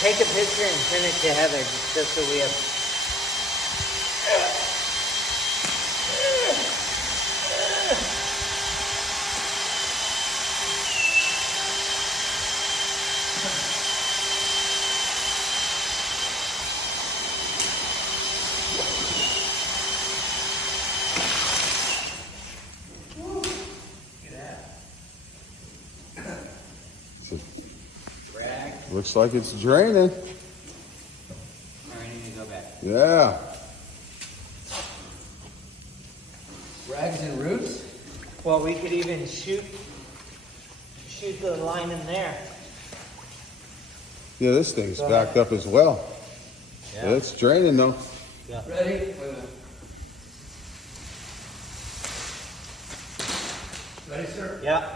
Take a picture and send it to Heather just so we have. Looks like it's draining. I need to go back. Yeah. Rags and roots? Well, we could even shoot the line in there. Yeah, this thing's backed up as well. Yeah, it's draining though. Yeah. Ready? Wait a minute. Ready, sir? Yeah.